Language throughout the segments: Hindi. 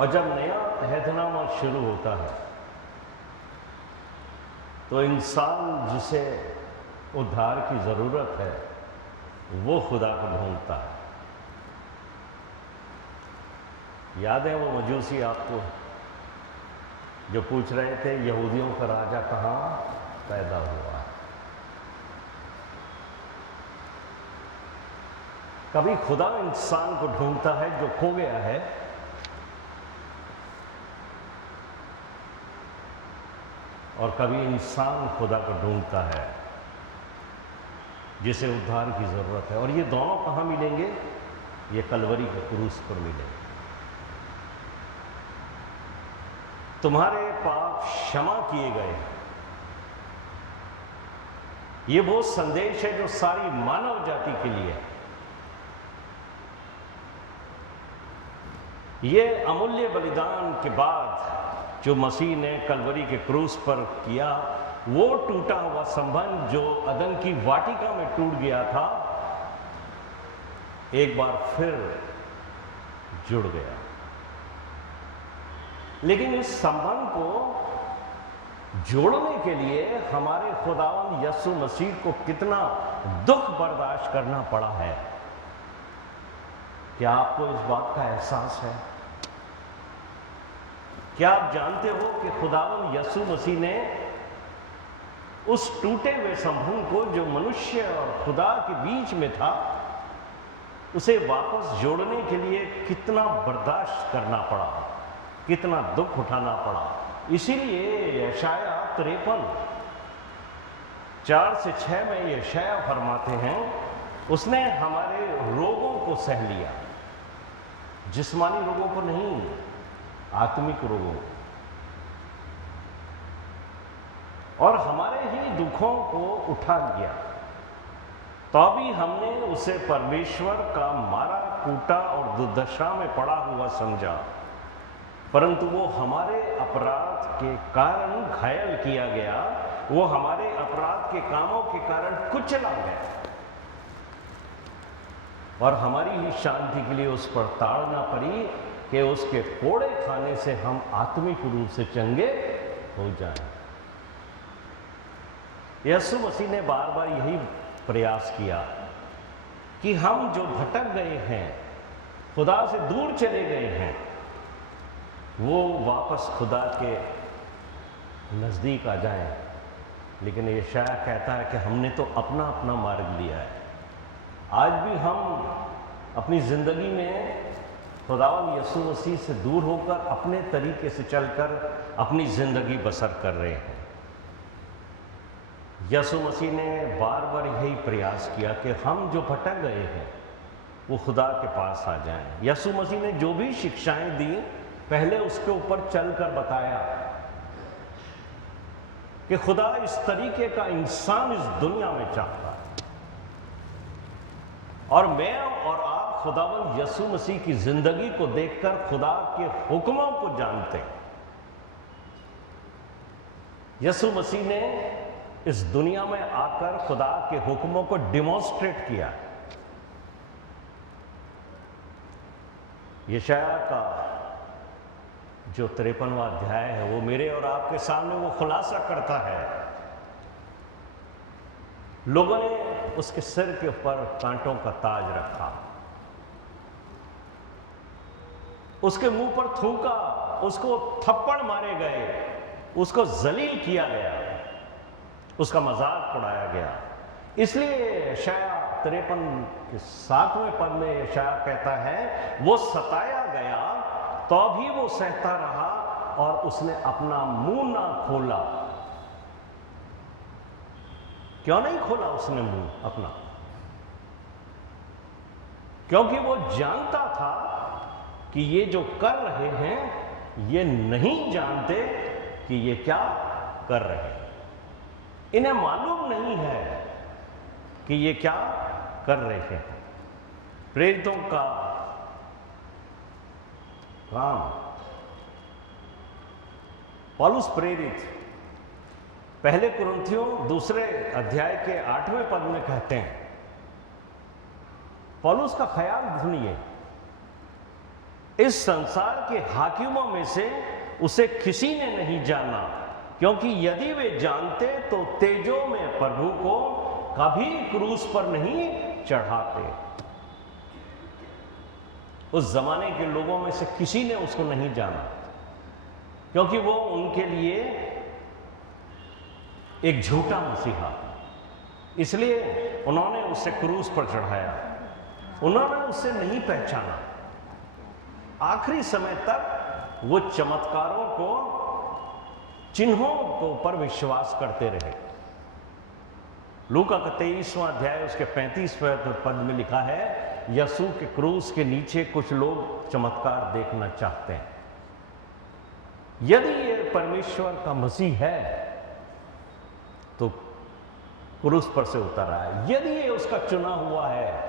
और जब नया अहदनामा शुरू होता है तो इंसान जिसे उद्धार की ज़रूरत है वो खुदा को ढूंढता है। याद है वो मजूसी आपको जो पूछ रहे थे यहूदियों का राजा कहाँ पैदा हुआ है? कभी खुदा इंसान को ढूंढता है जो खो गया है, और कभी इंसान खुदा को ढूंढता है जिसे उद्धार की जरूरत है। और ये दोनों कहाँ मिलेंगे? ये कलवरी के क्रूस पर मिलेंगे। तुम्हारे पाप क्षमा किए गए। ये वो संदेश है जो सारी मानव जाति के लिए है। ये अमूल्य बलिदान के बाद जो मसीह ने कलवरी के क्रूस पर किया, वो टूटा हुआ संबंध जो अदन की वाटिका में टूट गया था, एक बार फिर जुड़ गया। लेकिन इस संबंध को जोड़ने के लिए हमारे खुदावंद यीशु मसीह को कितना दुख बर्दाश्त करना पड़ा है। क्या आपको इस बात का एहसास है? क्या आप जानते हो कि खुदावंद यीशु मसीह ने उस टूटे हुए संबंध को जो मनुष्य और खुदा के बीच में था, उसे वापस जोड़ने के लिए कितना बर्दाश्त करना पड़ा, कितना दुख उठाना पड़ा। इसीलिए यशाया 53 4 से 6 में यशाया फरमाते हैं, उसने हमारे रोगों को सह लिया, जिस्मानी रोगों को नहीं, आत्मिक रोगों, और हमारे ही दुखों को उठा लिया। तो भी हमने उसे परमेश्वर का मारा कूटा और दुर्दशा में पड़ा हुआ समझा, परंतु वो हमारे अपराध के कारण घायल किया गया, वो हमारे अपराध के कामों के कारण कुचला गया, और हमारी ही शांति के लिए उस पर ताड़ना पड़ी कि उसके कोड़े खाने से हम आत्मिक रूप से चंगे हो जाएं। यीशु मसीह ने बार बार यही प्रयास किया कि हम जो भटक गए हैं, खुदा से दूर चले गए हैं, वो वापस खुदा के नज़दीक आ जाएं। लेकिन यशाया कहता है कि हमने तो अपना अपना मार्ग लिया है। आज भी हम अपनी ज़िंदगी में खुदावंद यीशु मसीह से दूर होकर अपने तरीके से चलकर अपनी ज़िंदगी बसर कर रहे हैं। यीशु मसीह ने बार बार यही प्रयास किया कि हम जो भटक गए हैं वो खुदा के पास आ जाएं। यीशु मसीह ने जो भी शिक्षाएं दी, पहले उसके ऊपर चलकर बताया कि खुदा इस तरीके का इंसान इस दुनिया में चाहता है, और मैं और आप खुदावंद यीशु मसीह की जिंदगी को देखकर खुदा के हुक्मों को जानते हैं। यीशु मसीह ने इस दुनिया में आकर खुदा के हुक्मों को डिमॉन्स्ट्रेट किया। यशाया का जो 53वां अध्याय है वो मेरे और आपके सामने वो खुलासा करता है। लोगों ने उसके सिर के ऊपर कांटों का ताज रखा, उसके मुंह पर थूका, उसको थप्पड़ मारे गए, उसको जलील किया गया, उसका मजाक उड़ाया गया। इसलिए यशाया 53 के 7वें पद में यशाया कहता है, वो सताया गया तो भी वो सहता रहा और उसने अपना मुंह ना खोला। क्यों नहीं खोला उसने मुंह अपना? क्योंकि वो जानता था कि ये जो कर रहे हैं ये नहीं जानते कि ये क्या कर रहे हैं। इन्हें मालूम नहीं है कि ये क्या कर रहे हैं। प्रेरितों का काम, पौलुस प्रेरित पहले कुरिन्थियों 2 अध्याय के 8वें पद में कहते हैं, पौलुस का ख्याल सुनिए, इस संसार के हाकिमों में से उसे किसी ने नहीं जाना, क्योंकि यदि वे जानते तो तेजों में प्रभु को कभी क्रूस पर नहीं चढ़ाते। उस जमाने के लोगों में से किसी ने उसको नहीं जाना, क्योंकि वो उनके लिए एक झूठा मसीहा, इसलिए उन्होंने उसे क्रूस पर चढ़ाया। उन्होंने उसे नहीं पहचाना। आखिरी समय तक वो चमत्कारों को, चिन्हों को पर विश्वास करते रहे। लूका का 23वां अध्याय उसके 35वें पद में लिखा है, यीशु के क्रूस के नीचे कुछ लोग चमत्कार देखना चाहते हैं। यदि ये परमेश्वर का मसीह है तो क्रूस पर से उतर आए। यदि ये उसका चुना हुआ है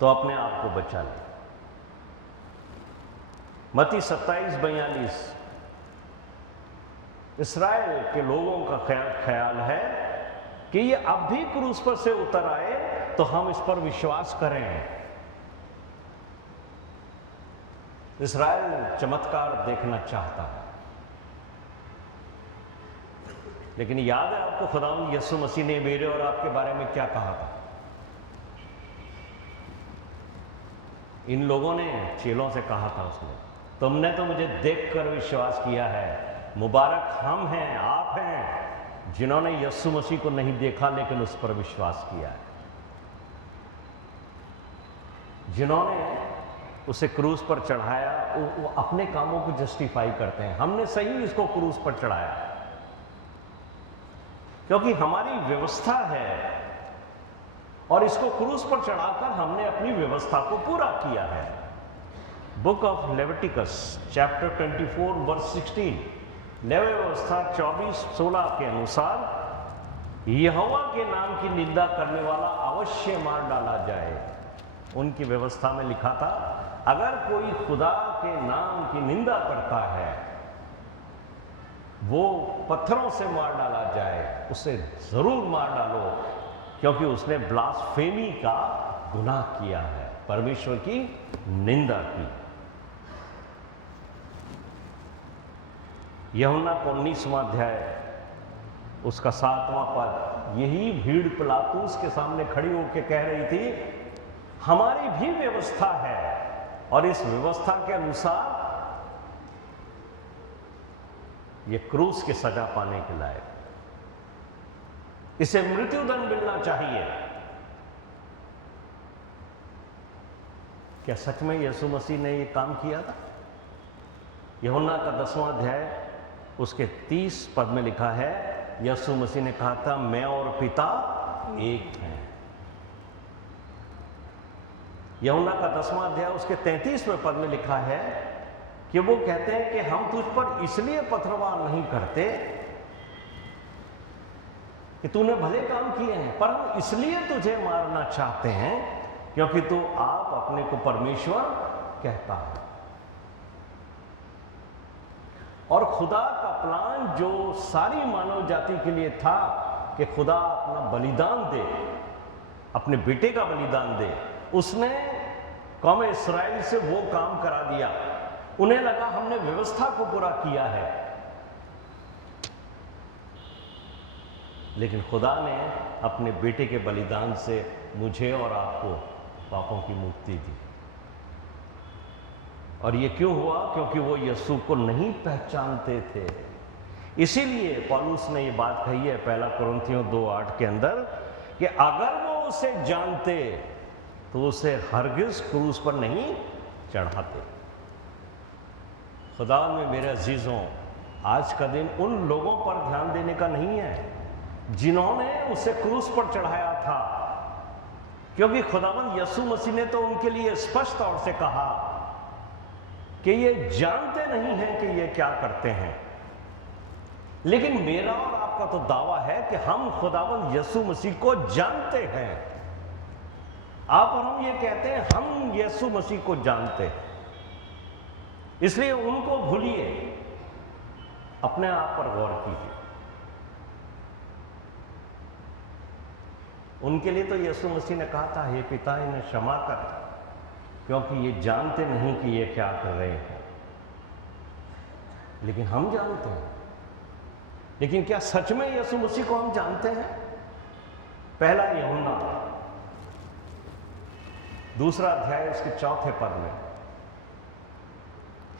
तो अपने आप को बचा ले। मत्ती 27:42 इस्राएल के लोगों का ख्याल है कि ये अब भी क्रूस पर से उतर आए तो हम इस पर विश्वास करें। इस्राएल चमत्कार देखना चाहता है, लेकिन याद है आपको खुदावंद यीशु मसीह ने मेरे और आपके बारे में क्या कहा था? इन लोगों ने चेलों से कहा था उसने, तुमने तो मुझे देखकर विश्वास किया है। मुबारक हम हैं, आप हैं, जिन्होंने यीशु मसीह को नहीं देखा लेकिन उस पर विश्वास किया है, जिन्होंने उसे क्रूस पर चढ़ाया। वो अपने कामों को जस्टिफाई करते हैं, हमने सही इसको क्रूस पर चढ़ाया, क्योंकि हमारी व्यवस्था है और इसको क्रूस पर चढ़ाकर हमने अपनी व्यवस्था को पूरा किया है। Book of Leviticus chapter 24 verse 16, लेवी व्यवस्था 24:16 के अनुसार यहोवा के नाम की निंदा करने वाला अवश्य मार डाला जाए। उनकी व्यवस्था में लिखा था, अगर कोई खुदा के नाम की निंदा करता है वो पत्थरों से मार डाला जाए, उसे जरूर मार डालो, क्योंकि उसने ब्लास्फेमी का गुनाह किया है, परमेश्वर की निंदा की। यूहन्ना का 19वां अध्याय उसका 7वां पद, यही भीड़ पिलातुस के सामने खड़ी होकर कह रही थी, हमारी भी व्यवस्था है और इस व्यवस्था के अनुसार ये क्रूस की सजा पाने के लायक, इसे मृत्युदंड मिलना चाहिए। क्या सच में यीशु मसीह ने यह काम किया था? यूहन्ना का 10वां अध्याय उसके 30 पद में लिखा है, यीशु मसीह ने कहा था, मैं और पिता एक हैं। यूहन्ना का 10वां अध्याय उसके 33वें पद में लिखा है कि वो कहते हैं कि हम तुझ पर इसलिए पथरवाह नहीं करते कि तूने भले काम किए हैं, पर हम इसलिए तुझे मारना चाहते हैं क्योंकि तू आप अपने को परमेश्वर कहता है। और खुदा का प्लान जो सारी मानव जाति के लिए था कि खुदा अपना बलिदान दे, अपने बेटे का बलिदान दे, उसने कौम इस्राएल से वो काम करा दिया। उन्हें लगा हमने व्यवस्था को पूरा किया है, लेकिन खुदा ने अपने बेटे के बलिदान से मुझे और आपको पापों की मुक्ति दी। और ये क्यों हुआ? क्योंकि वो यीशु को नहीं पहचानते थे। इसीलिए पौलुस ने ये बात कही है 1 कुरिन्थियों 2:8 के अंदर कि अगर वो उसे जानते तो उसे हरगिज क्रूस पर नहीं चढ़ाते। खुदा में मेरे अजीजों, आज का दिन उन लोगों पर ध्यान देने का नहीं है जिन्होंने उसे क्रूस पर चढ़ाया था, क्योंकि खुदावंद यीशु मसीह ने तो उनके लिए स्पष्ट तौर से कहा कि ये जानते नहीं हैं कि ये क्या करते हैं। लेकिन मेरा और आपका तो दावा है कि हम खुदावंद यीशु मसीह को जानते हैं। आप और हम ये कहते हैं हम यीशु मसीह को जानते हैं, इसलिए उनको भूलिए, अपने आप पर गौर कीजिए। उनके लिए तो यीशु मसीह ने कहा था, हे पिता इन्हें क्षमा कर, क्योंकि ये जानते नहीं कि ये क्या कर रहे हैं, लेकिन हम जानते हैं। लेकिन क्या सच में यीशु मसीह को हम जानते हैं? पहला यूहन्ना 2 अध्याय उसके 4 पद में,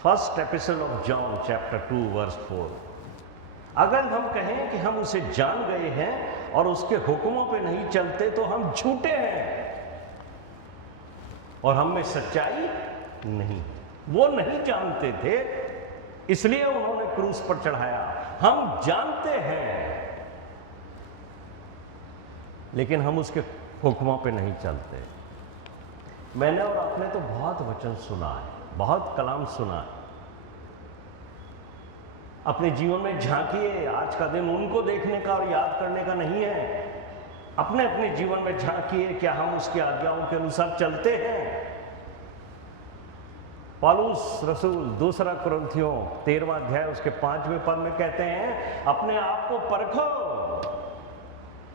first episode of John chapter 2 verse 4, अगर हम कहें कि हम उसे जान गए हैं और उसके हुक्मों पे नहीं चलते तो हम झूठे हैं और हम में सच्चाई नहीं। वो नहीं जानते थे, इसलिए उन्होंने क्रूस पर चढ़ाया। हम जानते हैं, लेकिन हम उसके हुक्मों पे नहीं चलते। मैंने और आपने तो बहुत वचन सुना है, बहुत कलाम सुना है। अपने जीवन में झांकिए, आज का दिन उनको देखने का और याद करने का नहीं है। अपने अपने जीवन में झांकिए, क्या हम उसकी आज्ञाओं के अनुसार चलते हैं? पौलुस रसूल 2 कुरिन्थियों 13वां अध्याय उसके 5वें पद में कहते हैं, अपने आप को परखो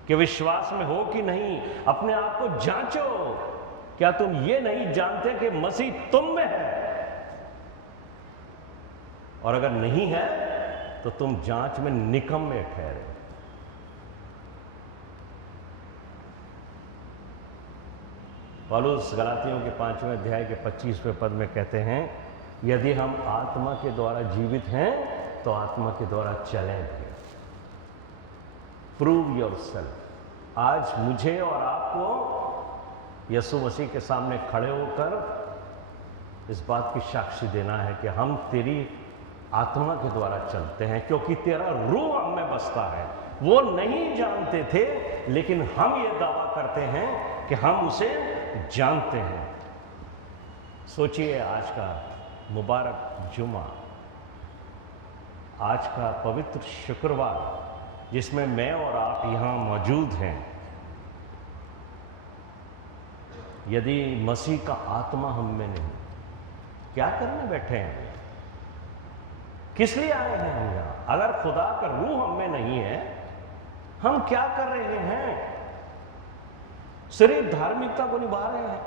कि विश्वास में हो कि नहीं, अपने आप को जांचो, क्या तुम ये नहीं जानते कि मसीह तुम में है? और अगर नहीं है तो तुम जांच में निकम्मे ठहरे। पौलुस गलातियों के 5वें अध्याय के 25वें पद में कहते हैं, यदि हम आत्मा के द्वारा जीवित हैं तो आत्मा के द्वारा चलें भी। Prove yourself. आज मुझे और आपको यीशु मसीह के सामने खड़े होकर इस बात की साक्षी देना है कि हम तेरी आत्मा के द्वारा चलते हैं, क्योंकि तेरा रूह हम में बसता है। वो नहीं जानते थे, लेकिन हम ये दावा करते हैं कि हम उसे जानते हैं। सोचिए, आज का मुबारक जुमा, आज का पवित्र शुक्रवार, जिसमें मैं और आप यहाँ मौजूद हैं, यदि मसीह का आत्मा हम में नहीं, क्या करने बैठे हैं? किस लिए आए हैं हम यहाँ? अगर खुदा का रूह हम में नहीं है, हम क्या कर रहे हैं? सिर्फ धार्मिकता को निभा रहे हैं।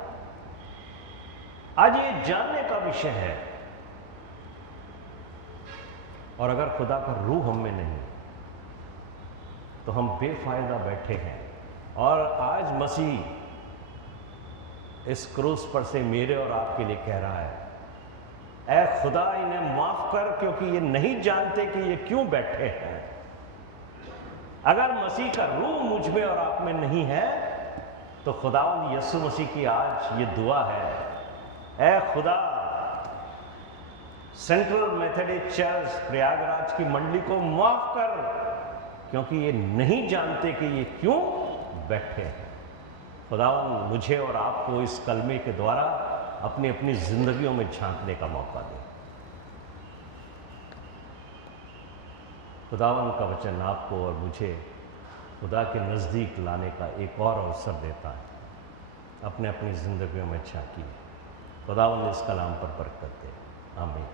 आज ये जानने का विषय है। और अगर खुदा का रूह हम में नहीं, तो हम बेफायदा बैठे हैं। और आज मसीह इस क्रूस पर से मेरे और आपके लिए कह रहा है, ऐ खुदा इन्हें माफ कर, क्योंकि ये नहीं जानते कि ये क्यों बैठे हैं। अगर मसीह का रूह मुझ में और आप में नहीं है, तो खुदावंद यीशु मसीह की आज ये दुआ है, ऐ खुदा सेंट्रल मेथोडिस्ट चर्च प्रयागराज की मंडली को माफ कर, क्योंकि ये नहीं जानते कि ये क्यों बैठे हैं। खुदावंद मुझे और आपको इस कलमे के द्वारा अपनी अपनी जिंदगियों में झांकने का मौका दे। खुदावंद का वचन आपको और मुझे खुदा के नज़दीक लाने का एक और अवसर देता है। अपने अपनी जिंदगियों में झांकिए। खुदावंद इस कलाम पर बरकत दे। आमीन।